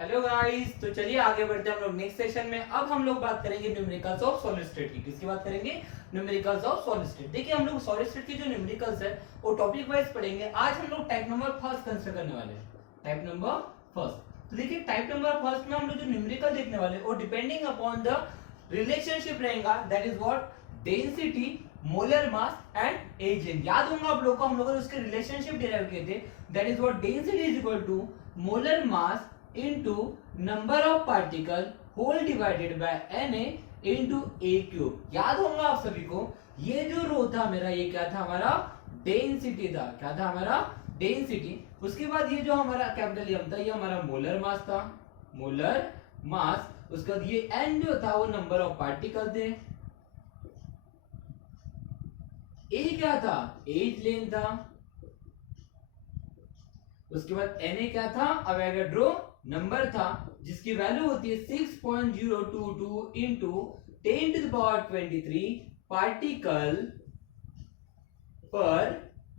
Hello guys, तो चलिए आगे बढ़ते हैं हम लोग नेक्स्ट सेशन में। अब हम लोग बात करेंगे न्यूमेरिकल्स ऑफ सॉलिड स्टेट की। किसकी बात करेंगे? Numericals of solid state. देखिए हम लोग सॉलिड स्टेट की जो न्यूमेरिकल्स है वो टॉपिक वाइज पढ़ेंगे। आज हम लोग टाइप नंबर फर्स्ट कंसिडर करने वाले हैं, टाइप नंबर फर्स्ट। तो देखिए टाइप नंबर फर्स्ट में हम लोग जो न्यूमेरिकल देखने वाले हैं वो डिपेंडिंग अपॉन द रिलेशनशिप रहेगा, that is what, density, molar mass and edge. याद होगा आप लोगों को, हम लोगों ने उसके रिलेशनशिप डिराइव किए थे, that is what density is equal to molar mass into number of particle whole divided by Na into a cube। याद होगा आप सभी को, ये जो रो था मेरा, ये क्या था हमारा? डेंसिटी था। क्या था हमारा? डेंसिटी। उसके बाद ये जो हमारा कैपिटल एम था, ये हमारा मोलर मास था, मोलर मास। उसके बाद ये एन जो था वो नंबर ऑफ पार्टिकल थे। ए क्या था? एज लेंथ था। उसके बाद Na क्या था? अवोगाड्रो नंबर था, जिसकी वैल्यू होती है 6.022 into 10 to the power 23 particle per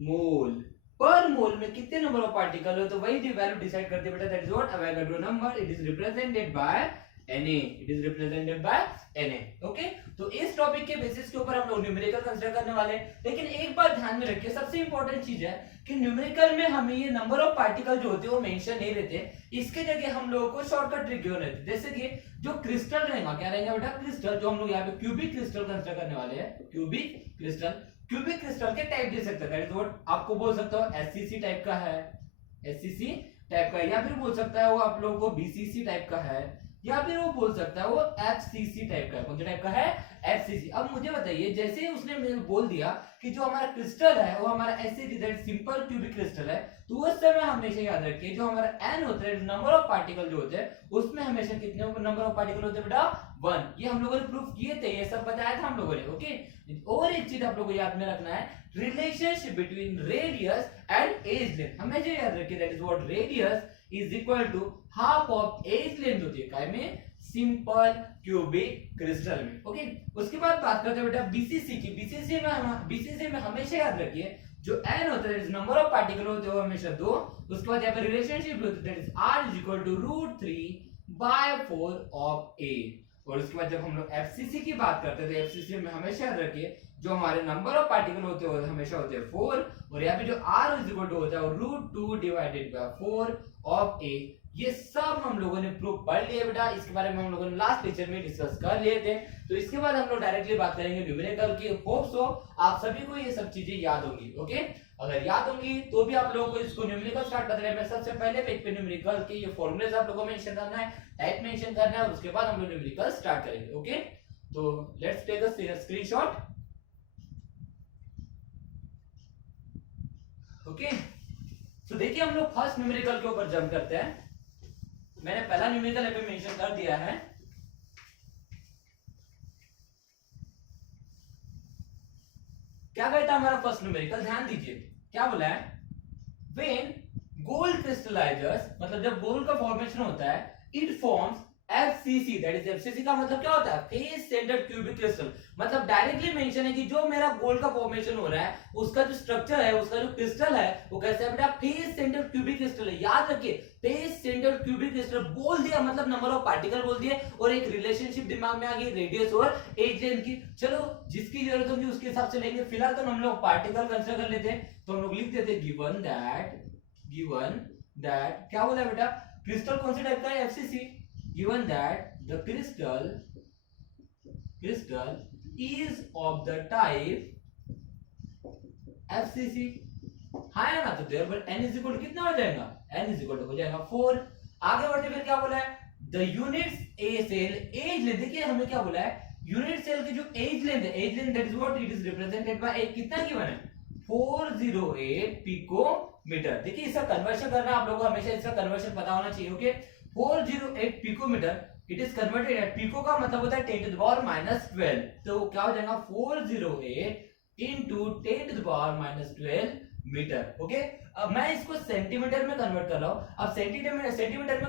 mole. पर मोल में कितने नंबर ऑफ पार्टिकल हो, तो वही वैल्यू डिसाइड करते बेटा, that is what Avogadro number. It is represented bye Na। It is represented bye Na। Okay, तो इस टॉपिक के बेसिस के ऊपर हम लोग न्यूमेरिकल कंसीडर करने वाले हैं। लेकिन एक बात ध्यान में रखिए, सबसे इंपॉर्टेंट चीज है कि न्यूमेरिकल में हमें ये नंबर ऑफ पार्टिकल जो होते हैं वो मेंशन नहीं रहते। इसके जगह हम लोगों को शॉर्टकट ट्रिक क्यों रहती है, जैसे कि जो क्रिस्टल रहेगा, क्या रहेगा बेटा? क्रिस्टल। जो हम लोग यहाँ पे क्यूबिक क्रिस्टल कंसीडर करने वाले हैं, क्यूबिक क्रिस्टल। क्यूबिक क्रिस्टल के टाइप दे सकते हैं, दैट इज व्हाट, आपको बोल सकता हूँ एससीसी टाइप का है, एससीसी टाइप का है, या फिर बोल सकता है वो आप लोगों को बीसीसी टाइप का है, या फिर वो बोल सकता है वो एफसीसी टाइप का है। कौन सा टाइप का है? एफसीसी। अब मुझे बताइए, जैसे ही उसने मुझे बोल दिया कि जो हमारा क्रिस्टल है वो हमारा SCC, that simple cubic crystal है, तो उस समय हमेशा याद रखिए जो हमारा एन होता है, नंबर ऑफ पार्टिकल जो होते हैं, उसमें हमेशा कितने नंबर ऑफ पार्टिकल होते हैं बेटा? 1। ये हम लोगों ने प्रूफ किए थे, ये सब बताया था हम लोगों ने। ओके, और एक चीज आप लोगों को याद में रखना है, relationship between radius and edge length हमेशा याद रखिए, that is what radius is equal to half of edge length होती है, काय में? सिंपल क्यूबिक क्रिस्टल में। ओके, उसके बाद बात करते हैं बेटा बीसीसी की। बीसीसी में हमेशा याद रखिए जो एन होता है, नंबर ऑफ पार्टिकल होते हैं वो हमेशा 2। उसके बाद यहाँ पे रिलेशनशिप होती है, that is r is equal to √3/4 of a. और उसके बाद जब हम लोग एफसीसी की बात करते हैं तो एफसीसी में हमेशा याद रखिए जो हमारे नंबर ऑफ पार्टिकल होते हैं वो हमेशा होते हैं 4, और यहाँ पे जो आर इज इक्वल टू होता है √2/4 ऑफ ए। ये सब हम लोगों ने प्रूफ पढ़ लिया बेटा, इसके बारे में हम लोगों ने लास्ट लेक्चर में डिस्कस कर लिए थे। तो इसके बाद हम लोग डायरेक्टली बात करेंगे न्यूमेरिकल की। होप सो आप सभी को ये सब चीजें याद होंगी। ओके, अगर याद होंगी तो भी आप लोगों को इसको न्यूमेरिकल स्टार्ट करने में सबसे पहले पेज पे न्यूमेरिकल के ये फॉर्मूलेस आप लोगों को मेंशन करना है, टाइप मेंशन करना है, और उसके बाद हम लोग न्यूमेरिकल स्टार्ट करेंगे। ओके, तो let's take a screenshot. Okay, तो देखिए हम लोग फर्स्ट न्यूमेरिकल के ऊपर जंप करते हैं। मैंने पहला न्यूमेरिकल यहाँ पे मेंशन कर दिया है। क्या कहता है हमारा फर्स्ट न्यूमेरिकल? ध्यान दीजिए क्या बोला है, व्हेन गोल्ड क्रिस्टलाइजर्स, मतलब जब गोल्ड का फॉर्मेशन होता है, it forms FCC. That is FCC का मतलब क्या होता है? Face centred cubic crystal. मतलब डायरेक्टली मेंशन है कि जो मेरा गोल्ड का फॉर्मेशन हो रहा है उसका जो स्ट्रक्चर है, उसका जो क्रिस्टल है वो कैसा है बेटा? फेस सेंटर्ड क्यूबिक क्रिस्टल है। याद रखिए, फेस सेंटर्ड क्यूबिक क्रिस्टल बोल दिया मतलब नंबर ऑफ पार्टिकल बोल दिए, और एक रिलेशनशिप दिमाग में आ गई, रेडियस और एज लेंथ की। चलो जिसकी जरूरत होगी उसके हिसाब से लेंगे, फिलहाल तो हम लोग पार्टिकल कंसीडर कर लेते हैं। तो हम लोग लिख देते गिवन दैट क्या बोला बेटा? क्रिस्टल कौन से टाइप का है? FCC. given that the crystal is of the type FCC। हाँ है ना, तो therefore n is equal to कितना हो जाएगा? n is equal to हो जाएगा 4। आगे बढ़ते फिर क्या बोला है? the units a cell age length। देखिए हमें क्या बोला है, यूनिट सेल की जो एज लेंथ है, edge length that is what, it is represented by एक कितना गिवन है? 408 पिकोमीटर। देखिए इसका कन्वर्शन करना आप लोगों को हमेशा इसका कन्वर्शन पता होना चाहिए। Okay, 408 picometre, it is converted at, pico का मतलब होता है 10 टू द पावर -12, तो क्या हो जाएगा 408 into 10 to the power -12 metre. Okay, अब मैं इसको सेंटीमीटर में कन्वर्ट कर रहा हूं। अब सेंटीमीटर में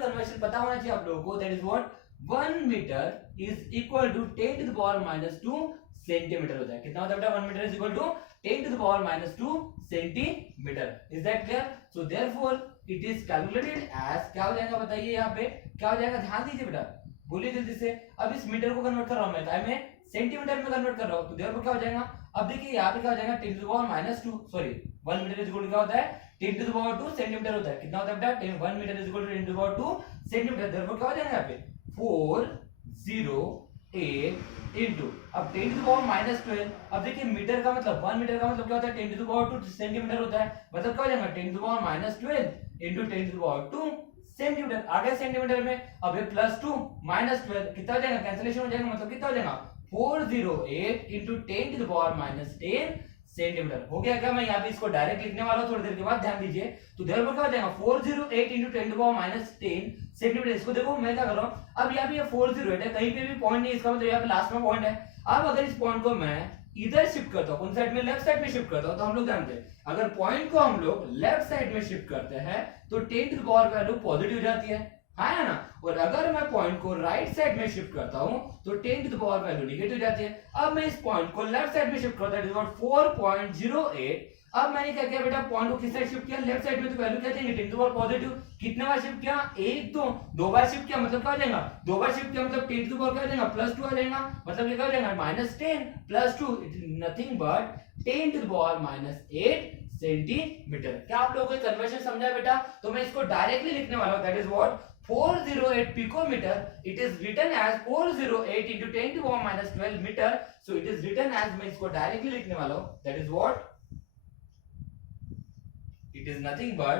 कन्वर्शन पता होना चाहिए आप लोगों को, that is what 1 metre is equal to 10 to the power -2 centimetre होता है। कितना होता है बेटा? 1 metre is equal to 10 to the power minus 2 centimetre. Is that clear? So therefore it is calculated as, क्या हो जाएगा बताइए यहाँ पे, क्या हो जाएगा, ध्यान दीजिए बेटा, बोलिए जल्दी से. अब इस मीटर को कन्वर्ट कर रहा हूं मैं, क्या मैं सेंटीमीटर में कन्वर्ट कर रहा हूं, तो देयरफॉर क्या हो जाएगा, अब देखिए यहाँ पे क्या हो जाएगा, 10 to the power minus 2, sorry 1 metre is equal to क्या होता है, 10 to the power 2 सेंटीमीटर होता है. कितना होता है बेटा, 1 metre is equal to 10 to the power 2 centimetre. Therefore क्या हो जाएगा यहाँ पे 408 इनटू, अब 10 to the power minus 12. अब देखिए मीटर का मतलब 1 मीटर का मतलब क्या होता है, 10 to the power 2 सेंटीमीटर होता है. मतलब क्या हो जाएगा 10 to the power minus 12 into 10 to the power 2 centimetre. आ गया सेंटीमीटर में. अब ये +2 -12 कितना हो जाएगा, कैंसिलेशन हो जाएगा, मतलब कितना हो जाएगा 408 into 10 to the power minus 10 centimetre. हो गया क्या? मैं यहाँ पे इसको डायरेक्ट लिखने वाला हूँ थोड़ी देर के बाद, ध्यान दीजिए. तो देयरफॉर क्या हो जाएगा 408 into 10 to the power minus 10 centimetre. इसको देखो मैं क्या कर रहा हूँ, अब यहाँ पे 408 है, कहीं पे भी पॉइंट नहीं, इसका मतलब यहाँ पे लास्ट में पॉइंट है. अब अगर इस पॉइंट को मैं इधर शिफ्ट करता हूँ, कौन साइड में, लेफ्ट साइड में शिफ्ट करता हूँ, तो हम लोग जानते हैं अगर पॉइंट को हम लोग लेफ्ट साइड में शिफ्ट करते हैं तो 10 to the power value positive हो जाती है ना. और अगर मैं पॉइंट को राइट साइड में शिफ्ट करता हूं तो 10 to the power value negative हो जाती है. अब मैं इस पॉइंट को लेफ्ट साइड में शिफ्ट करता हूं, 4.08. अब मैंने क्या किया बेटा, पॉइंट को किस साइड शिफ्ट किया, लेफ्ट साइड में, तो वैल्यू क्या देंगे 10 to the power पॉजिटिव. कितने बार शिफ्ट किया, एक दो बार शिफ्ट किया, मतलब क्या हो जाएगा, दो बार शिफ्ट किया मतलब 10 to the power क्या हो जाएगा +2 आ जाएगा, मतलब ये क्या हो जाएगा -10 +2, it is nothing but 10 to the power -8 centimetre. क्या आप लोगों को कन्वर्जन समझा बेटा? तो मैं इसको डायरेक्टली लिखने वाला हूं, that is what 408 picometer. It is written as 408 into 10 to the power minus 12 meter. So it is written as, मैं इसको डायरेक्टली लिखने वाला हूं, that is what, it is nothing but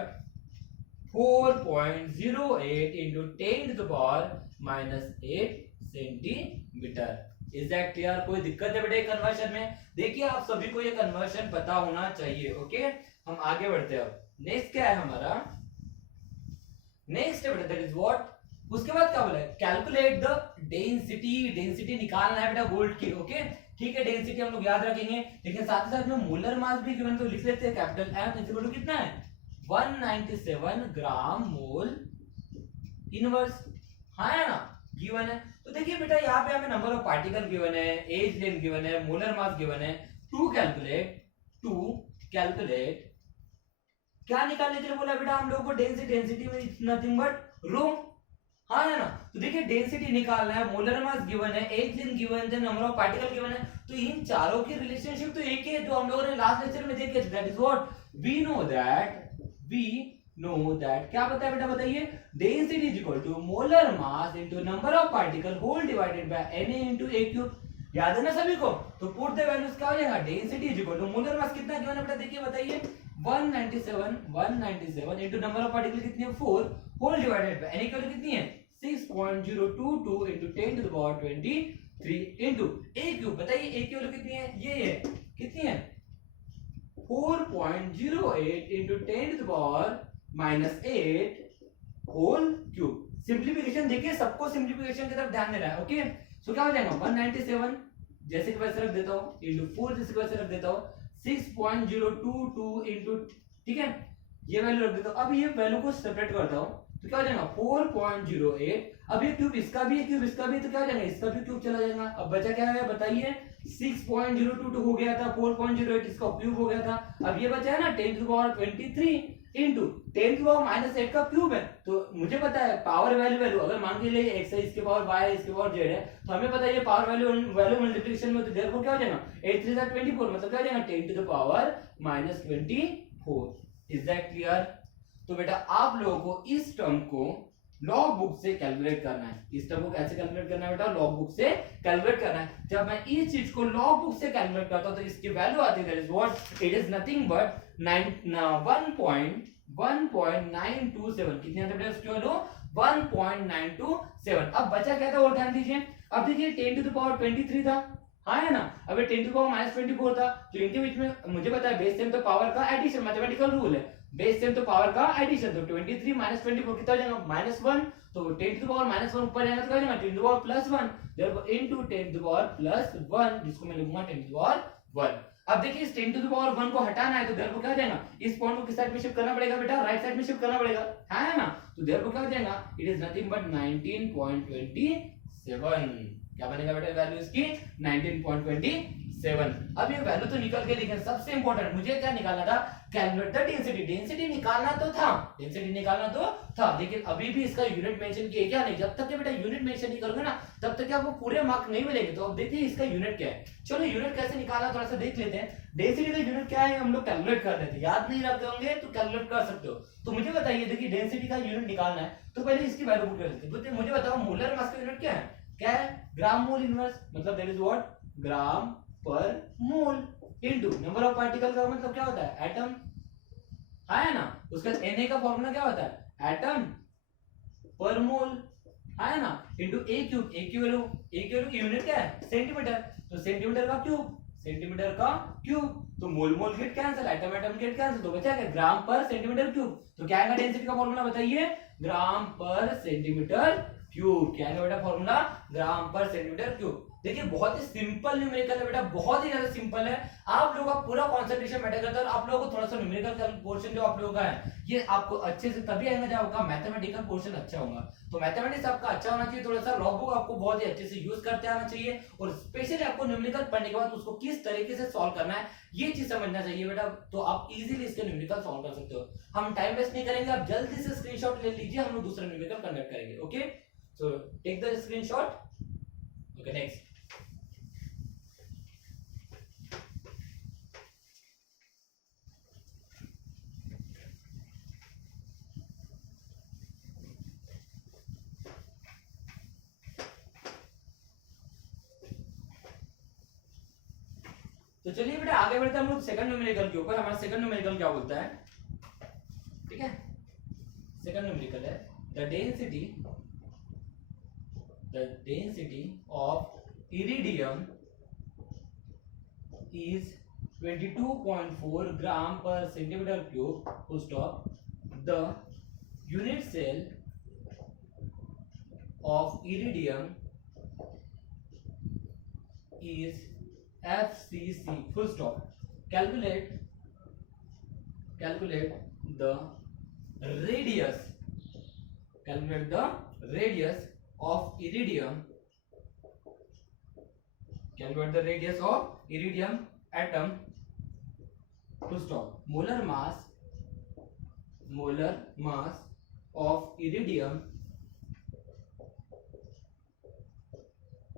4.08 into 10 to the power minus 8 centimetre. Is that clear? कोई दिक्कत है बेटा conversion में? देखिए आप सभी को ये कन्वर्शन पता होना चाहिए. ओके, हम आगे बढ़ते हैं. अब नेक्स्ट क्या है हमारा, नेक्स्ट है बेटा दैट इज व्हाट, उसके बाद क्या बोला है, कैलकुलेट द डेंसिटी. डेंसिटी निकालना है बेटा गोल्ड की. ओके ठीक है, डेंसिटी हम लोग याद रखेंगे, लेकिन साथ ही साथ में मोलर मास भी गिवन, तो लिख लेते हैं capital M is equal to कितना है 197 ग्राम मोल इनवर्स. हाँ है ना, गिवन है. तो देखिए बेटा यहाँ पे हमें नंबर ऑफ पार्टिकल गिवन है, एज लेंथ गिवन है, मोलर मास गिवन है. टू कैलकुलेट क्या निकालने के लिए बोला बेटा हम लोगों को, डेंसिटी में नथिंग बट रो. हाँ है ना. तो देखिए डेंसिटी निकालना है, मोलर मास गिवन है, एज लेंथ गिवन है, नंबर ऑफ पार्टिकल गिवन है. तो इन चारों की रिलेशनशिप तो एक ही है जो हम लोगों ने लास्ट लेक्चर में देखे थे, that is what we know that क्या पता है बेटा बताइए, density is equal to molar mass into number of particle whole divided by Na into A cube. याद है ना सभी को? तो पुट द वैल्यूज क्या हो जाएगा, density is equal to molar mass कितना गिवन है बेटा, देखिए बताइए 197 इनटू नंबर ऑफ पार्टिकल कितनी है 4 होल डिवाइडेड बाय Na की वैल्यू कितनी है 6.022 into 10 to the power 23 into A cube. बताइए A की वैल्यू कितनी है, ये है कितनी है 4.08 into 10 to the power -8 whole cube. Simplification देखिए, सबको सिंप्लीफिकेशन की तरफ ध्यान देना है. ओके सो क्या हो जाएगा 197 जैसे कि वैसे रख देता हूं इनटू 4 जैसे कि वैसे रख देता हूं 6.022 इनटू, ठीक है ये वैल्यू रख देता हूं. अब ये वैल्यू को सेपरेट करता हूं तो क्या हो जाएगा 4.08. अब ये क्यूब इसका भी है, क्यूब इसका भी, तो क्या हो जाएगा इसका भी क्यूब चला जाएगा. अब बचा क्या है बताइए 6.022 हो गया था, 4.08 इसका क्यूब हो गया था. अब ये बचा है ना 10 to the power 23 into 10 to the power -8 का क्यूब है. तो मुझे पता है पावर वैल्यू अगर मान के लिए x है, इसके पावर y है, इसके पावर z है, तो हमें पता है ये पावर वैल्यू मल्टीप्लिकेशन में, तो देयरफॉर क्या हो जाएगा 8 3 24, मतलब क्या हो जाएगा 10 to the power -24. Is that clear? तो बेटा आप लोगों को इस टर्म को लॉग बुक से कैलकुलेट करना है. इस टर्म को कैसे कैलकुलेट करना है बेटा, लॉग बुक से कैलकुलेट करना है. जब मैं इस चीज को लॉग बुक से कैलकुलेट करता हूं तो इसकी वैल्यू आती है, that is what, it is nothing but 1.927. कितनी आती है बेटा इसकी वैल्यू 1.927. अब बचा क्या था और ध्यान दीजिए. अब देखिए 10 to the power 23 था, हाँ है ना. अब 10 to the power -24 था, तो इनके बीच में मुझे पता है बेस 10 तो पावर का एडिशन, मैथमेटिकल रूल है, बेस 10 तो पावर का एडिशन, तो 23 -24 कितना हो जाएगा -1. तो 10 to the power -1 ऊपर जाएगा तो क्या हो जाएगा 10 to the power +1, therefore into 10 to the power +1, जिसको मैं लिखूंगा 10 to the power 1. अब देखिए इस 10 to the power 1 को हटाना है, तो therefore क्या हो जाएगा, इस पॉइंट को किस साइड में शिफ्ट करना पड़ेगा बेटा, राइट साइड में शिफ्ट करना पड़ेगा, है ना. तो therefore क्या हो जाएगा, इट इज नथिंग बट 19.27. क्या बनेगा बेटा वैल्यू इसकी 19.27. 7। अब ये वैल्यू तो निकल के लिखे, सबसे इंपॉर्टेंट मुझे क्या निकालना था, कैलकुलेट द डेंसिटी। डेंसिटी निकालना तो था, डेंसिटी निकालना तो था, लेकिन अभी भी इसका यूनिट मेंशन किया क्या नहीं। जब तक बेटा यूनिट मेंशन नहीं करोगे ना तब तक आपको पूरे मार्क नहीं मिलेंगे। तो अब देखिए इसका यूनिट क्या है। चलो यूनिट कैसे निकालना थोड़ा सा देख लेते हैं। डेंसिटी का यूनिट क्या है हम लोग कैलकुलेट कर लेते हैं, याद नहीं रखते होंगे तो कैलकुलेट कर सकते हो। तो मुझे बताइए, देखिए डेंसिटी का यूनिट निकालना है तो पहले इसकी वैल्यू पुट कर लेते हैं। मुझे बताओ मोलर मास का यूनिट क्या है, क्या है, ग्राम मोल इनवर्स, मतलब that is what, gram per mole into number of particle का मतलब क्या होता है, एटम, है ना। उसका Na का फॉर्मूला क्या होता है, एटम पर मोल, है ना, इनटू ए क्यूब। ए की वैल्यू की यूनिट क्या है, सेंटीमीटर, तो सेंटीमीटर का क्यूब, सेंटीमीटर का क्यूब। तो mole mole get cancel, atom atom get cancel, तो बचा क्या, ग्राम पर सेंटीमीटर क्यूब। तो क्या आएगा डेंसिटी का फॉर्मूला बताइए, ग्राम पर सेंटीमीटर क्यूब। क्या है बेटा फॉर्मूला, ग्राम पर सेंटीमीटर क्यूब। देखिए बहुत ही सिंपल न्यूमेरिकल है बेटा, बहुत ही ज्यादा सिंपल है। आप लोगों का पूरा कंसंट्रेशन मैटर करता है और आप लोगों को थोड़ा सा न्यूमेरिकल पोर्शन जो आप लोगों का है ये आपको अच्छे से तभी आएगा जब आपका मैथमेटिकल पोर्शन अच्छा होगा। तो मैथमेटिक्स आपका अच्छा होना चाहिए, थोड़ा सा लॉग बुक आपको बहुत ही अच्छे से यूज करते आना चाहिए, और स्पेशली आपको न्यूमेरिकल पढ़ने के बाद उसको किस तरीके से सॉल्व करना है ये चीज समझना चाहिए बेटा। तो आप इजीली इसके न्यूमेरिकल सॉल्व कर सकते हो। हम टाइम वेस्ट नहीं करेंगे, आप जल्दी से स्क्रीनशॉट ले लीजिए, हम लोग दूसरा न्यूमेरिकल कंडक्ट करेंगे। Okay, so take the screenshot. Okay next, तो चलिए बेटा आगे बढ़ते हैं हम लोग सेकंड न्यूमेरिकल के ऊपर। हमारा सेकंड न्यूमेरिकल क्या बोलता है, ठीक है, सेकंड न्यूमेरिकल है the density of iridium is 22.4 gram per centimeter cube, full stop. The unit cell of iridium is FCC, full stop. Calculate the radius, of iridium, calculate the radius of iridium atom, full stop. Molar mass of iridium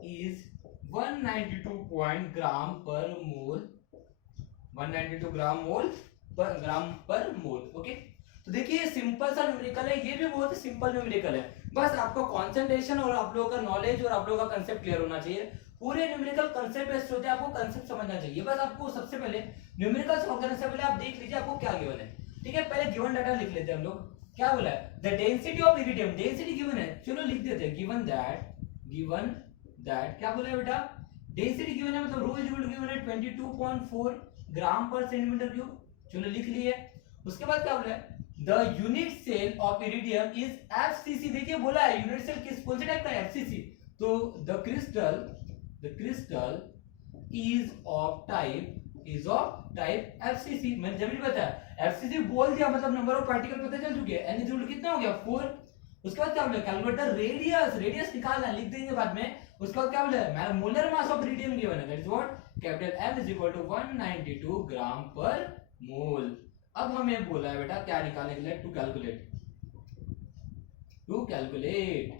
is 192 gram per mole, 192 gram per mole. Okay, तो देखिए simple सा numerical है, ये भी बहुत ही simple numerical है। बस आपको कंसंट्रेशन और आप लोगों का नॉलेज और आप लोगों का कंसेप्ट क्लियर होना चाहिए। पूरे न्यूमेरिकल कंसेप्ट बेस्ड होते हैं, आपको कंसेप्ट समझना चाहिए। बस आपको सबसे पहले न्यूमेरिकल सॉल्व करने से पहले आप देख लीजिए आपको क्या गिवन है, ठीक है। पहले गिवन डाटा लिख लेते हैं हम लोग। क्या बोला है, the density of iridium, density given है, चलो लिख देते हैं। गिवन दैट क्या बोला है बेटा, डेंसिटी गिवन है, मतलब रो इज इक्वल टू गिवन है 22.4 ग्राम पर सेंटीमीटर क्यूब, चलो लिख लिए। उसके बाद क्या बोला है, the unit cell of iridium is FCC. देखिए बोला है यूनिट सेल किस कौन से टाइप का है, एफसीसी। तो the crystal is of type FCC। मैंने जब भी बताया FCC बोल दिया मतलब नंबर ऑफ पार्टिकल पता चल चुके हैं। N कितना हो गया 4। उसके बाद क्या बोला, कैलकुलेट रेडियस निकालना है, लिख देंगे बाद में। उसके बाद क्या बोला, molar mass of iridium given है, that is what, capital M is equal to 192 gram per mole. अब हमें बोला है बेटा क्या निकालने के लिए, टू कैलकुलेट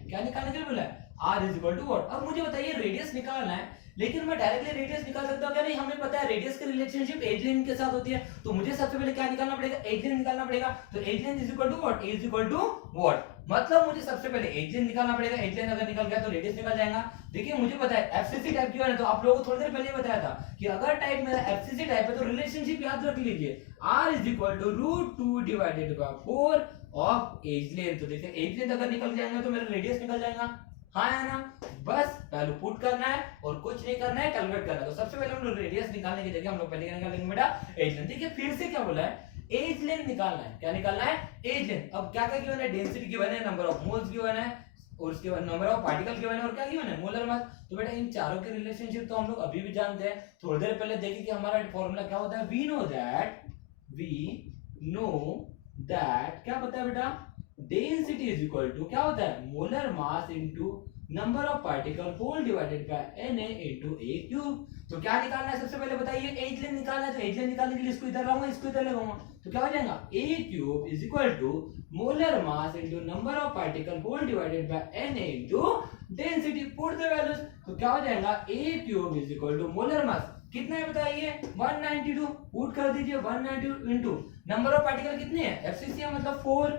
क्या निकालने के लिए बोला है, R is equal to what. अब मुझे बताइए रेडियस निकालना है, लेकिन मैं डायरेक्टली रेडियस निकाल सकता हूं क्या, नहीं। हमें पता है रेडियस की रिलेशनशिप एज लेंथ के साथ होती है, तो मुझे सबसे पहले क्या निकालना पड़ेगा, एज लेंथ निकालना पड़ेगा। तो edge length is equal to what, is equal to what, मतलब मुझे सबसे पहले एज लेंथ निकालना पड़ेगा। एज लेंथ अगर निकल गया तो रेडियस निकल जाएगा। देखिए मुझे पता है एफसीसी टाइप क्यों है, तो आप लोगों को थोड़ी देर पहले बताया था कि अगर टाइप मेरा एफसीसी टाइप है तो रिलेशनशिप याद रख लीजिए, R is equal to √2 divided by 4 of edge length. तो देखिए एज लेंथ अगर निकल जाएगा तो मेरा रेडियस निकल जाएगा, हाँ है ना। बस वैल्यू पुट करना है और कुछ नहीं करना है, कैलकुलेट करना है। तो सबसे पहले हम लोग रेडियस निकालने की जगह हम लोग पहले क्या निकालेंगे बेटा, एज लेंथ। देखिए फिर से क्या बोला है, एज लेंथ निकालना है। क्या निकालना है, एज लेंथ। अब क्या क्या गिवन है, डेंसिटी गिवन है, नंबर ऑफ मोल्स गिवन है, और उसके बाद नंबर ऑफ पार्टिकल गिवन है, और क्या गिवन है, मोलर मास। तो बेटा इन चारों के रिलेशनशिप तो हम लोग अभी भी जानते हैं। थोड़ी देर पहले देखिए कि हमारा फॉर्मूला क्या होता है, वी नो दैट क्या पता है बेटा, डेंसिटी इज इक्वल टू क्या होता है, molar mass into number of particle whole divided by Na into a cube. तो क्या निकालना है सबसे पहले बताइए, एज लेंथ निकालना है। तो एज लेंथ निकालने के लिए इसको इधर लाऊंगा, इसको इधर लगाऊंगा, तो क्या हो जाएगा a cube is equal to molar mass into number of particle whole divided by Na into density. Put the values. तो क्या हो जाएगा a cube is equal to molar mass कितना है बताइए 192। पुट कर दीजिए 192 इनटू नंबर ऑफ पार्टिकल कितने हैं, एफसीसी मतलब 4,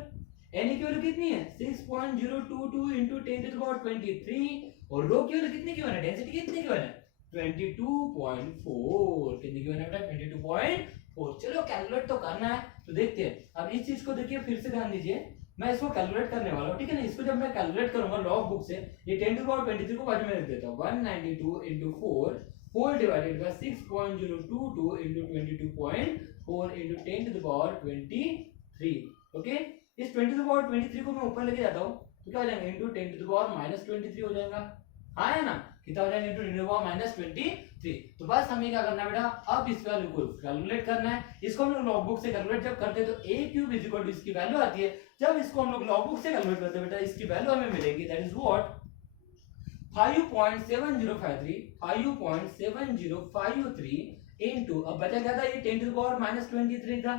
एन की वैल्यू कितनी है 6.022 into 10 to the power 23 और रो की वैल्यू कितनी की है, डेंसिटी कितनी की है 22.4, कितनी की है बेटा 22.4। चलो कैलकुलेट तो करना है, तो देखते हैं। अब इस चीज को देखिए फिर से ध्यान दीजिए, मैं इसको कैलकुलेट करने वाला हूं, ठीक है ना। इसको जब मैं कैलकुलेट करूंगा लॉग बुक से, ये 10 to the power 23 को बाजू में रख देता हूं, 192 into 4 whole divided by 6.022 into 22.4 into 10 to the power 23। Okay, इस 20 to the power 23 को मैं ऊपर लेके जाता हूँ, तो क्या हो जाएगा into 10 to the power minus 23 हो जाएगा। हाँ है ना, कितना हो जाएगा into 10 to the power minus 23। तो बस हमें क्या करना है बेटा, अब इस वैल्यू को कैलकुलेट करना है। इसको हम लोग लॉग बुक से कैलकुलेट जब करते हैं तो a cube is equal to इसकी वैल्यू आती है। जब इसको हम लोग लॉग बुक से कैलकुलेट करते हैं बेटा, इसकी वैल्यू हमें मिलेगी, दैट इज व्हाट 5.7053 इनटू, अब बचा क्या था, ये 10 to the power minus 23 था।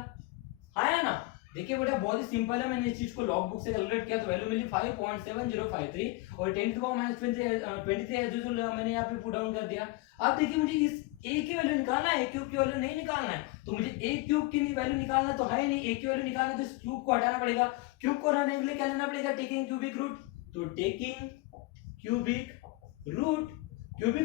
आया ना, देखिए बेटा बहुत ही सिंपल है, मैंने इस चीज को लॉग बुक से कैलकुलेट किया तो वैल्यू मिली 5.7053 और 10 to the power minus 23 है जो मैंने यहाँ पे पुट डाउन कर दिया। अब देखिए मुझे इस a की वैल्यू निकालना है, a क्यूब की वैल्यू नहीं निकालना है, तो मुझे a क्यूब की वैल्यू निकालना तो है नहीं, a की वैल्यू निकालना तो इस क्यूब को हटाना पड़ेगा। क्यूब को हटाने के लिए क्या लेना पड़ेगा, टेकिंग क्यूबिक रूट। तो टेकिंग क्यूबिक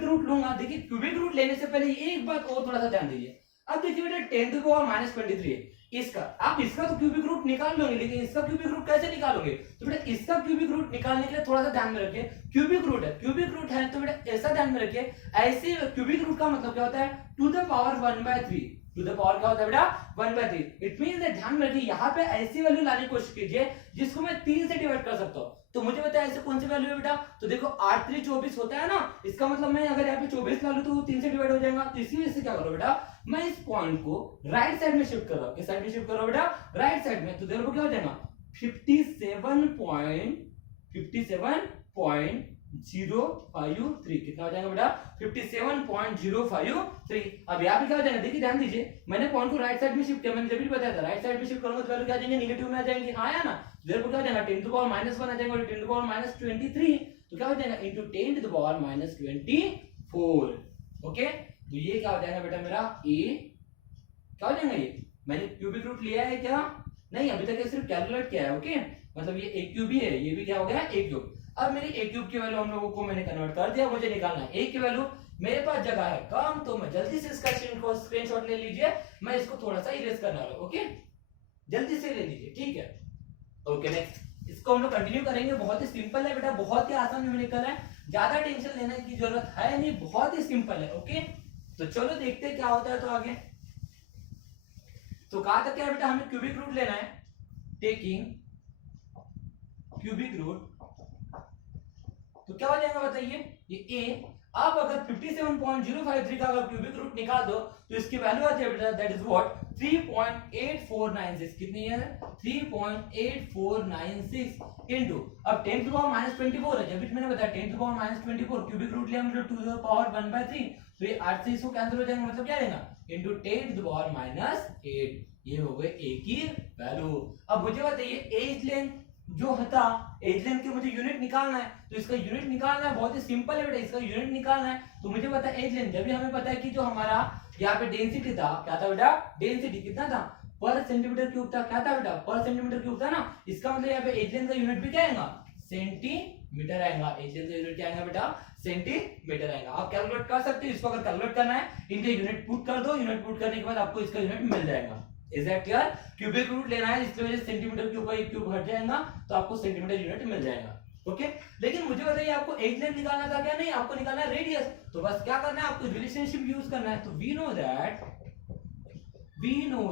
रूट लूंगा। देखिए क्यूबिक रूट लेने से पहले एक बात और थोड़ा सा ध्यान दीजिए। अब देखिए बेटा 10 to the power minus 23 है, इसका आप इसका तो क्यूबिक रूट निकाल लोगे, लेकिन इसका क्यूबिक रूट कैसे निकालोगे, तो बेटा इसका क्यूबिक रूट निकालने के लिए थोड़ा सा ध्यान में रखिए। क्यूबिक रूट है तो बेटा ऐसा ध्यान में रखिए, ऐसे क्यूबिक रूट का मतलब क्या होता है, to the power 1/3। To the power क्या होता है बेटा 1/3। इट मींस ध्यान में रखिए, यहाँ पे ऐसी वैल्यू लाने की कोशिश कीजिए जिसको मैं 3 से डिवाइड कर सकता हूँ। तो मुझे पता है ऐसे कौन सी वैल्यू है बेटा, तो देखो 8 3 24 होता है ना, इसका मतलब मैं अगर यहाँ पे 24 ला लूं तो वो 3 से डिवाइड हो जाएगा। तो इसी वजह से क्या करो बेटा, मैं इस पॉइंट को राइट साइड में शिफ्ट कर रहा हूं। किस साइड में शिफ्ट करो बेटा, राइट साइड में। तो देखो क्या हो जाएगा 57.053, कितना हो जाएगा बेटा 57.053। अब यहाँ पे क्या हो जाएगा, देखिए ध्यान दीजिए, मैंने पॉइंट को राइट साइड में शिफ्ट किया, मैंने जब भी बताया था राइट साइड में शिफ्ट करूंगा तो वैल्यू क्या आ जाएंगे, नेगेटिव में आ जाएंगे। हाँ या ना, देखो क्या हो जाएगा 10 to the power minus 1 आ जाएगा और 10 to the power minus 23, तो क्या हो जाएगा into 10 to the power minus 24। Okay, तो ये क्या हो जाएगा बेटा मेरा a, क्या हो जाएगा, ये मैंने क्यूबिक रूट लिया है क्या, नहीं अभी तक सिर्फ कैलकुलेट किया है। ओके, मतलब ये a क्यूब ही है, ये भी क्या हो गया a क्यूब। अब मेरी a क्यूब की वैल्यू हम लोगों को मैंने कन्वर्ट कर दिया, मुझे निकालना है a की वैल्यू। मेरे पास जगह है कम, तो मैं जल्दी से इसका स्क्रीनशॉट ले लीजिए, मैं इसको थोड़ा सा इरेज करने वाला हूं। ओके, जल्दी से ले लीजिए, ठीक है। ओके नेक्स्ट, इसको हम लोग कंटिन्यू करेंगे। बहुत ही सिंपल है बेटा, बहुत ही आसान न्यूमेरिकल है, ज्यादा टेंशन लेने की जरूरत है नहीं, बहुत ही सिंपल है। ओके, तो चलो देखते हैं क्या होता है। तो आगे तो कहा था क्या बेटा, हमें क्यूबिक रूट लेना है, टेकिंग क्यूबिक रूट। तो क्या हो जाएगा बताइए, ये a। अब अगर 57.053 का अगर क्यूबिक रूट निकाल दो तो इसकी वैल्यू आती है बेटा, दैट इज व्हाट 3.8496। कितनी है 3.8496 इनटू, अब 10 to the power minus 24 है, जब भी मैंने बताया 10 to the power minus 24, cubic root लिया मतलब 2 to the power 1/3, तो ये 8 से इसको कैंसिल हो जाएगा, मतलब क्या रहेगा into 10 to the power minus 8। ये हो गए a की वैल्यू। अब मुझे बताइए एज लेंथ जो था, एज लेंथ की मुझे यूनिट निकालना है, तो इसका यूनिट निकालना है, बहुत ही सिंपल है बेटा, इसका यूनिट निकालना है। तो मुझे पता है एज लेंथ, जब भी हमें पता है कि जो हमारा यहाँ पे डेंसिटी था, क्या था बेटा, डेंसिटी कितना था पर सेंटीमीटर क्यूब था, क्या था बेटा पर सेंटीमीटर क्यूब था ना, इसका मतलब यहाँ पे एज लेंथ का यूनिट भी क्या आएगा सेंटीमीटर आएगा। एज लेंथ का यूनिट क्या आएगा बेटा सेंटीमीटर आएगा। आप कैलकुलेट कर सकते हो, इसको अगर कैलकुलेट करना है इनके यूनिट पुट कर दो, यूनिट पुट करने के बाद आपको इसका यूनिट मिल जाएगा। Is that clear? Cubic root लेना है, इसकी वजह से सेंटीमीटर क्यूब का एक क्यूब हट जाएगा, तो आपको सेंटीमीटर यूनिट मिल जाएगा। ओके, लेकिन मुझे बताइए आपको एज लेंथ निकालना था क्या, नहीं आपको निकालना है रेडियस। तो बस क्या करना है, आपको रिलेशनशिप यूज करना है। तो वी नो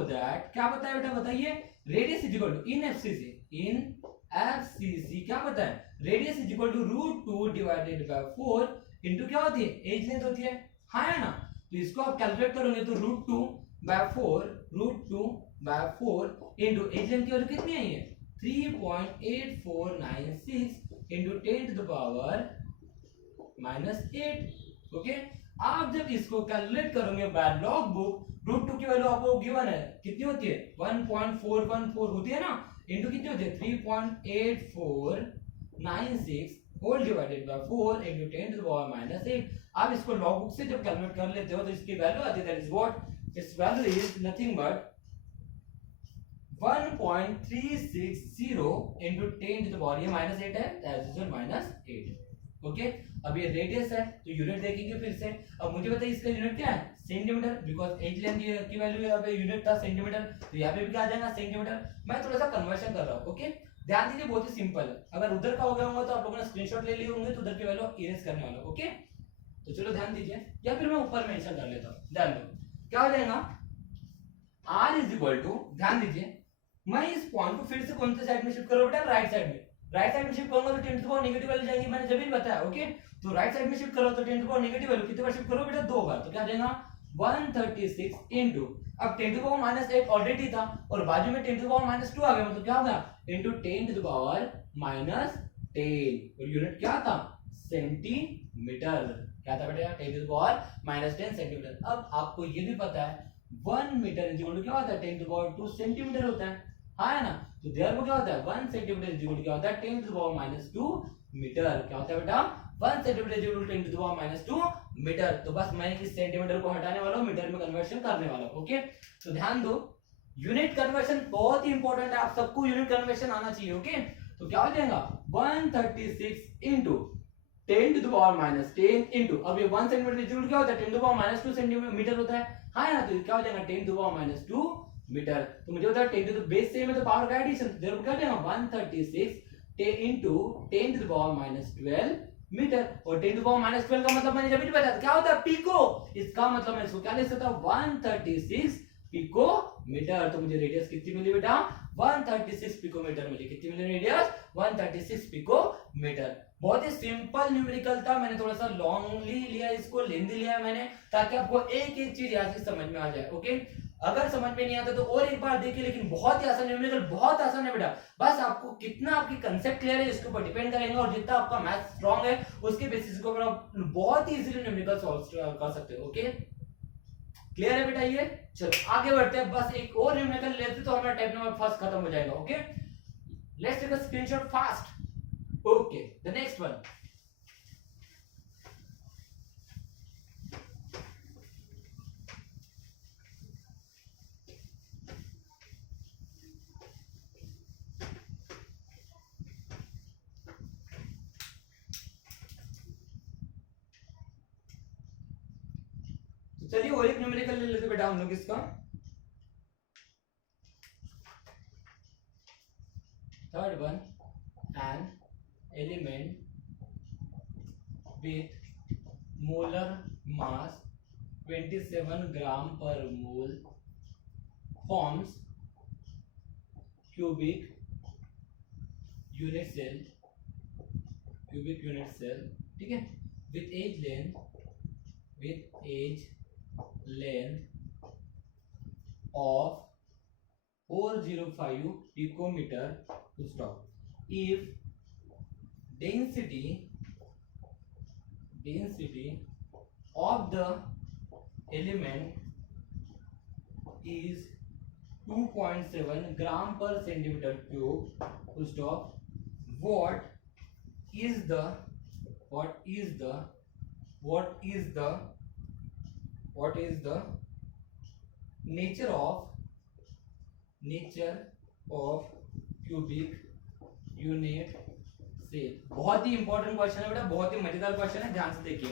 दैट क्या पता है बेटा, बताइए radius is equal to in FCC क्या पता है, radius is equal to √2 divided by 4 into क्या होती है एज लेंथ होती है। हाँ है ना, तो इसको आप कैलकुलेट करोगे तो √2 by 4 इनटू एज लेंथ की वैल्यू कितनी आई है 3.8496 into 10 to the power -8। Okay, आप जब इसको कैलकुलेट करोगे बाय लॉग बुक, √2 की वैल्यू आपको गिवन है, कितनी होती है 1.414 होती है ना, इनटू कितनी होती है 3.8496 whole divided by 4 into 10 to the power -8। आप इसको लॉग बुक से जब कैलकुलेट कर लेते हो तो इसकी वैल्यू आती है, that is what, it's value is nothing but 1.360 into 10 to the power, ये -8 है, as usual -8। ओके, अब ये रेडियस है तो यूनिट देखेंगे फिर से। अब मुझे बताइए इसका यूनिट क्या है, सेंटीमीटर, बिकॉज एज लेंथ की वैल्यू यहाँ पे यूनिट था सेंटीमीटर, तो यहाँ पे भी क्या आ जाएगा सेंटीमीटर। मैं थोड़ा सा कन्वर्शन कर रहा हूँ। ओके, ध्यान दीजिए बहुत ही सिंपल है, अगर उधर का हो गया होगा तो आप लोगों ने स्क्रीनशॉट ले लिए होंगे, तो उधर की वैल्यू इरेज करने वाला। ओके, तो चलो ध्यान दीजिए, या फिर मैं ऊपर मेंशन कर लेता हूँ। ध्यान दो क्या हो जाएगा, r इज इक्वल टू, ध्यान दीजिए मैं इस पॉइंट को फिर से कौन से साइड में शिफ्ट करो बेटा, राइट साइड में। राइट साइड में शिफ्ट करूंगा तो 10 to the power negative value जाएगी, मैंने जब भी बताया। ओके, तो राइट साइड में शिफ्ट करो तो 10 to the power negative value कितने बार शिफ्ट करो बेटा, 2 बार, तो क्या जाएगा 136 इनटू, अब 10 टू द पावर -8 ऑलरेडी था और बाजू में 10 टू द पावर -2 आ गया, मतलब क्या होगा इनटू 10 टू द पावर -10, और यूनिट क्या था सेंटीमीटर, क्या था बेटा 10 टू द पावर -10 सेंटीमीटर। अब आपको ये भी पता है 1 मीटर इज इक्वल टू क्या होता है 10 टू द पावर 2 सेंटीमीटर होता है, हाँ है ना, तो देयरफॉर क्या होता है 1 सेंटीमीटर इज इक्वल टू क्या होता है 10 टू द पावर -2 मीटर। क्या होता है बेटा 1 centimetre is equal to 10 to the power -2 metre. तो बस मैं इस सेंटीमीटर को हटाने वाला हूं, मीटर में कन्वर्शन करने वाला हूं। ओके, तो ध्यान दो यूनिट कन्वर्शन बहुत ही इंपॉर्टेंट है, आप सबको यूनिट कन्वर्शन आना चाहिए। ओके, तो क्या हो जाएगा 136 into 10 to the power -10 into, अब ये 1 सेंटीमीटर इज इक्वल क्या होता है 10 टू द पावर -2 सेंटीमीटर होता है, हाँ ना, तो क्या हो जाएगा 10 टू द पावर -2 मीटर। तो मुझे होता है 10 टू द बेस सेम है तो पावर का एडिशन, तो क्या हो जाएगा 136 into 10 to the power -12 metre, और 10 टू द पावर -12 का मतलब मैंने जब भी बताया क्या होता है पिको, इसका मतलब मैं इसको क्या लिख सकता हूं 136 पिको मीटर। तो मुझे रेडियस कितनी मिली बेटा 136 पिकोमीटर मिली, कितनी मिली रेडियस 136 पिकोमीटर। बहुत ही सिंपल न्यूमेरिकल था, मैंने थोड़ा सा लॉन्गली लिया, इसको लेंथी लिया मैंने, ताकि आपको एक एक चीज यहाँ से समझ में आ जाए। ओके, अगर समझ में नहीं आता तो और एक बार देखिए, लेकिन बहुत ही आसान न्यूमेरिकल, बहुत आसान है बेटा, बस आपको कितना आपकी कंसेप्ट क्लियर है इसके ऊपर डिपेंड करेंगे, और जितना आपका मैथ स्ट्रांग है उसके बेसिस के ऊपर आप बहुत ही इजीली न्यूमेरिकल सॉल्व कर सकते हो। ओके, क्लियर है बेटा ये, चलो आगे बढ़ते हैं, बस एक और न्यूमेरिकल लेते तो हमारा टाइप नंबर फर्स्ट खत्म हो जाएगा। Okay, let's take a screenshot fast. Okay, the next one, चलिए और एक न्यूमेरिकल ले लेते बेटा हम लोग इसका, third one, an element with molar mass 27 gram per mole forms cubic unit cell, ठीक है, with age length of 405 picometer to stop. If density of the element is 2.7 gram per centimeter cube, full stop. What is the nature of cubic unit cell? बहुत ही important question है बेटा, बहुत ही मजेदार question है, ध्यान से देखिए।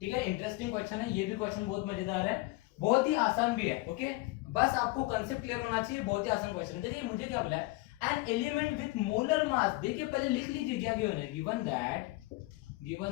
ठीक है, इंटरेस्टिंग क्वेश्चन है, ये भी क्वेश्चन बहुत मजेदार है, बहुत ही आसान भी है। ओके, बस आपको कंसेप्ट क्लियर होना चाहिए, बहुत ही आसान क्वेश्चन है। देखिए मुझे क्या बोला है, an element with molar mass, देखिए पहले लिख लीजिए क्या गिवन है, गिवन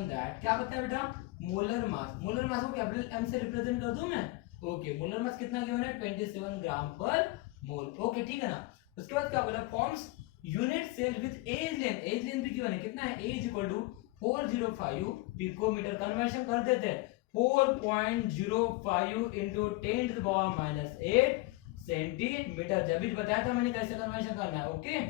दैट क्या बताया बेटा मोलर मास को कैपिटल एम से रिप्रेजेंट कर दूं मैं। ओके, मोलर मास कितना गिवन है 27 ग्राम पर मोल। ओके, ठीक है ना, उसके बाद क्या बोला forms unit cell with edge length भी गिवन है, कितना है edge equal to 405 picometre, conversion कर देते हैं 4.05 into 10 to the power -8 centimetre, जब भी बताया था मैंने कैसे कन्वर्शन करना है। ओके,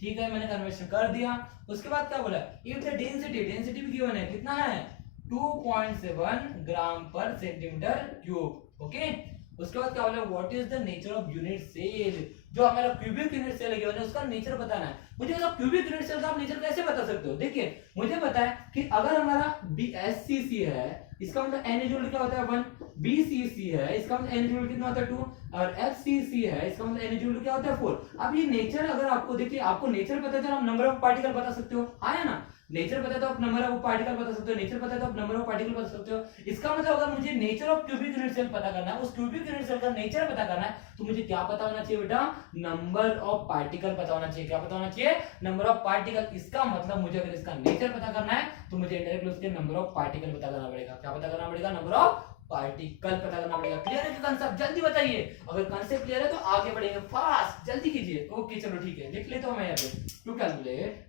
ठीक है, मैंने कन्वर्शन कर दिया। उसके बाद क्या बोला, इफ द डेंसिटी भी गिवन है, कितना है 2.7 ग्राम पर सेंटीमीटर क्यूब। ओके, उसके बाद क्या बोला, what is the nature of unit cell, जो हमारा क्यूबिक यूनिट सेल है उसका नेचर बताना है मुझे। मतलब क्यूबिक यूनिट सेल का आप नेचर कैसे बता सकते हो, देखिए मुझे पता है कि अगर हमारा BSCC है, इसका मतलब N इक्वल क्या होता है 1, BCC है, इसका मतलब N इक्वल कितना होता है 2, और FCC है, इसका मतलब N इक्वल क्या होता है 4। अब ये नेचर अगर आपको, देखिए आपको नेचर पता है तो आप नंबर ऑफ पार्टिकल बता सकते हो, है ना। नेचर पता है तो आप नंबर ऑफ पार्टिकल बता सकते हो, नेचर पता है तो आप नंबर ऑफ पार्टिकल बता सकते हो। इसका मतलब अगर मुझे nature of cubic unit cell पता करना है, उस क्यूबिक यूनिट सेल का नेचर पता करना है, तो मुझे क्या पता होना चाहिए बेटा, नंबर ऑफ पार्टिकल पता होना चाहिए। क्या पता होना चाहिए, नंबर ऑफ पार्टिकल। इसका मतलब मुझे अगर इसका नेचर पता करना है तो मुझे डायरेक्टली उसके नंबर ऑफ पार्टिकल पता करना पड़ेगा। क्या पता करना पड़ेगा, नंबर ऑफ पार्टिकल पता करना पड़ेगा। क्लियर है कि कंसेप्ट, जल्दी बताइए, अगर कंसेप्ट क्लियर है तो आगे बढ़ेंगे, फास्ट जल्दी कीजिए। ओके चलो ठीक है, लिख लेता हूं मैं यहाँ पे, टू कैलकुलेट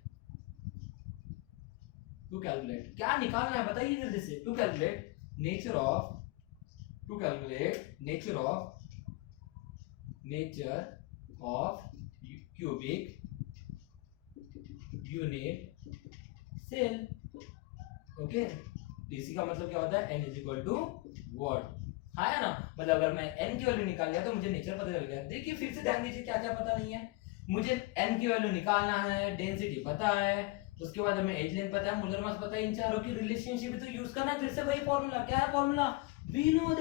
क्या निकालना है बताइए जल्दी से। To calculate nature of cubic unit cell. Okay, DC का मतलब क्या होता है, n is equal to what, है ना। मतलब अगर मैं n की वैल्यू निकाल लिया तो मुझे नेचर पता चल गया। देखिए फिर से ध्यान दीजिए, क्या क्या पता नहीं है मुझे। n की वैल्यू निकालना है, डेंसिटी पता है, उसके बाद हमें एज लेंथ पता है, मोलर मास पता है, इन चारों की रिलेशनशिप तो यूज करना है। फिर से वही फॉर्मूला, क्या है फॉर्मूला, वी नो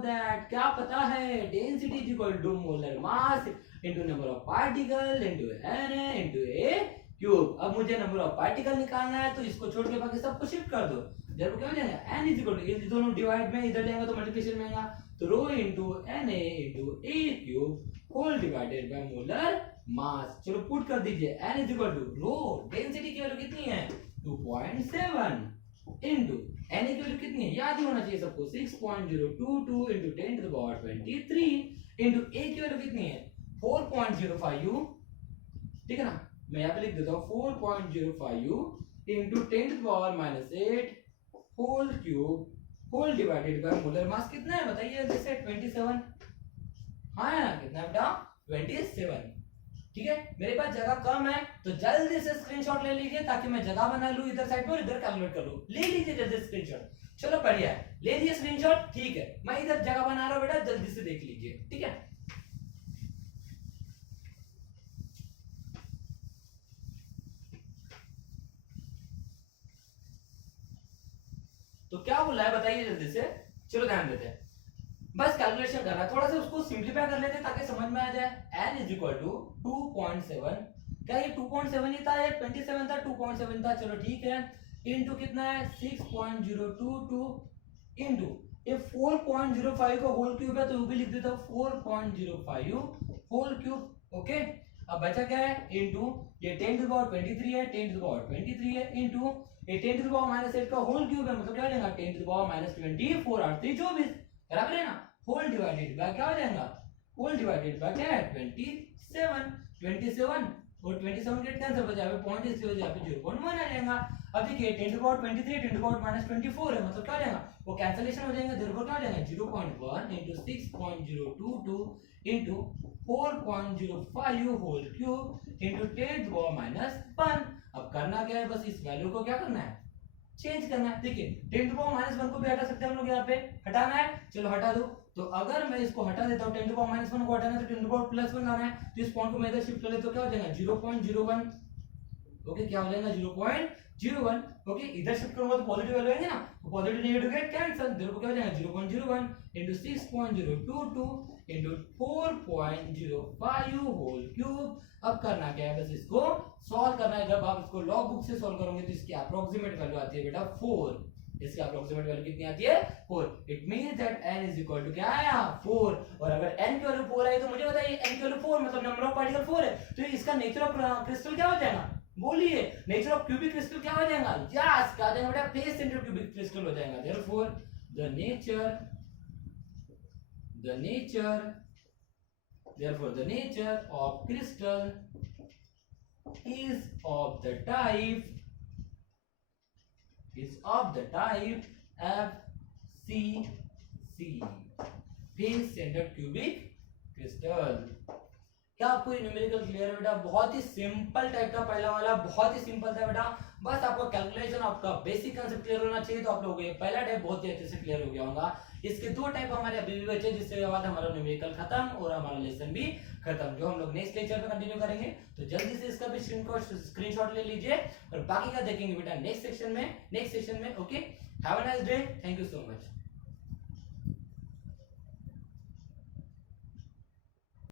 दैट क्या पता है, density is equal to molar mass into number of particle into Na into a cube. अब मुझे नंबर ऑफ पार्टिकल निकालना है, तो इसको छोड़ के बाकी सब को शिफ्ट कर दो। जब क्या हो जाएगा, n इज इक्वल टू, ये दोनों डिवाइड में इधर लेंगे तो मल्टीप्लिकेशन में आएगा, तो rho into Na into a cube whole divided by molar mass. चलो पुट कर दीजिए, n is equal to rho density की वैल्यू कितनी है 2.7 इनटू n की वैल्यू कितनी है, याद ही होना चाहिए सबको, 6.022 into 10 to the power 23 into a की वैल्यू कितनी है 4.05, ठीक है ना। मैं यहाँ पे लिख देता हूँ 4.05 into 10 to the power -8 whole cube whole divided by molar mass. कितना है बताइए जैसे 27, हाँ कितना है बेटा 27। ठीक है, मेरे पास जगह कम है तो जल्दी से स्क्रीनशॉट ले लीजिए ताकि मैं जगह बना लूं इधर साइड में और इधर कैलकुलेट कर लूं। ले लीजिए जल्दी स्क्रीनशॉट, चलो बढ़िया है, ले लिए स्क्रीनशॉट, ठीक है। मैं इधर जगह बना रहा हूं बेटा, जल्दी से देख लीजिए, ठीक है। तो क्या बोला है बताइए जल्दी से, चलो ध्यान देते हैं। बस कैलकुलेशन करना है, थोड़ा सा उसको सिंप्लीफाई कर लेते हैं ताकि समझ में आ जाए। n इज इक्वल टू 2.7, क्या ये 2.7 ही था या 27 था, 2.7 था, चलो ठीक है, इनटू कितना है 6.022 इनटू ये 4.05 का होल क्यूब है तो वो भी लिख देता हूं 4.05 होल क्यूब। ओके, अब बचा क्या है, इनटू ये 10 टू द पावर 23 है, 10 टू द पावर 23 है, इनटू ये 10 टू द पावर -8 का होल क्यूब है, मतलब क्या हो जाएगा 10 टू द पावर -24 और 3 24, बराबर है ना। होल डिवाइडेड बाय क्या हो जाएगा, होल डिवाइडेड बाय क्या है 27 और 27 के कैंसिल हो जाएगा, पॉइंट इसलिए हो जाएगा 0.1 आ जाएगा। अब देखिए 10 टू पावर 23 10 टू पावर -24 है, मतलब क्या हो जाएगा, वो कैंसिलेशन हो जाएगा, देयरफॉर क्या हो जाएगा 0.1 into 6.022 into 4.05 whole cube into 10 to power -1। अब करना क्या है, बस इस वैल्यू को क्या करना है, चेंज करना है। देखिए 10 टू पावर -1 को भी हटा सकते हैं हम लोग, यहाँ पे हटाना है, चलो हटा दो। तो अगर मैं इसको हटा देता हूं 10 टू पावर -1 को हटाना है तो 10 टू पावर +1 लाना है, तो इस पॉइंट को मैं इधर शिफ्ट कर लेता हूं, क्या हो जाएगा 0.01। ओके, क्या हो जाएगा 0.01। ओके, इधर शिफ्ट करूंगा तो पॉजिटिव वैल्यू आएंगे ना, तो पॉजिटिव नेगेटिव गेट कैंसिल, देखो क्या हो जाएगा 0.01 इनटू 6.022 इनटू 4.05 होल क्यूब। अब करना क्या है, बस इसको सॉल्व करना है। जब आप इसको लॉग बुक से सॉल्व करोगे तो इसकी अप्रोक्सीमेट वैल्यू आती है बेटा 4, इसकी अप्रोक्सीमेट वैल्यू कितनी आती है 4। It means that n is equal to क्या आया 4, और अगर n की वैल्यू 4 आई तो मुझे बताइए n की वैल्यू 4 मतलब नंबर ऑफ पार्टिकल 4 है, तो इसका नेचर ऑफ क्रिस्टल क्या हो जाएगा, बोलिए नेचर ऑफ क्यूबिक क्रिस्टल क्या हो जाएगा, यस क्या हो जाएगा बेटा फेस सेंटर क्यूबिक क्रिस्टल हो जाएगा। Therefore the nature of crystal is of the type FCC, face centered cubic crystal। क्या आपको ये न्यूमेरिकल क्लियर है बेटा? बहुत ही सिंपल टाइप का पहला वाला, बहुत ही सिंपल था बेटा। बस आपका कैलकुलेशन, आपका बेसिक कांसेप्ट क्लियर होना चाहिए, तो आप लोगों को ये पहला टाइप बहुत ही अच्छे से क्लियर हो गया होगा। इसके दो टाइप हमारे अभी भी बचे, जिसके बाद हमारा न्यूमेरिकल खत्म और हमारा लेसन भी खत्म, जो हम लोग नेक्स्ट लेक्चर में कंटिन्यू करेंगे। तो जल्दी से इसका भी स्क्रीनशॉट ले लीजिए और बाकी का देखेंगे बेटा नेक्स्ट सेक्शन में। Okay, have a nice day, thank you so much.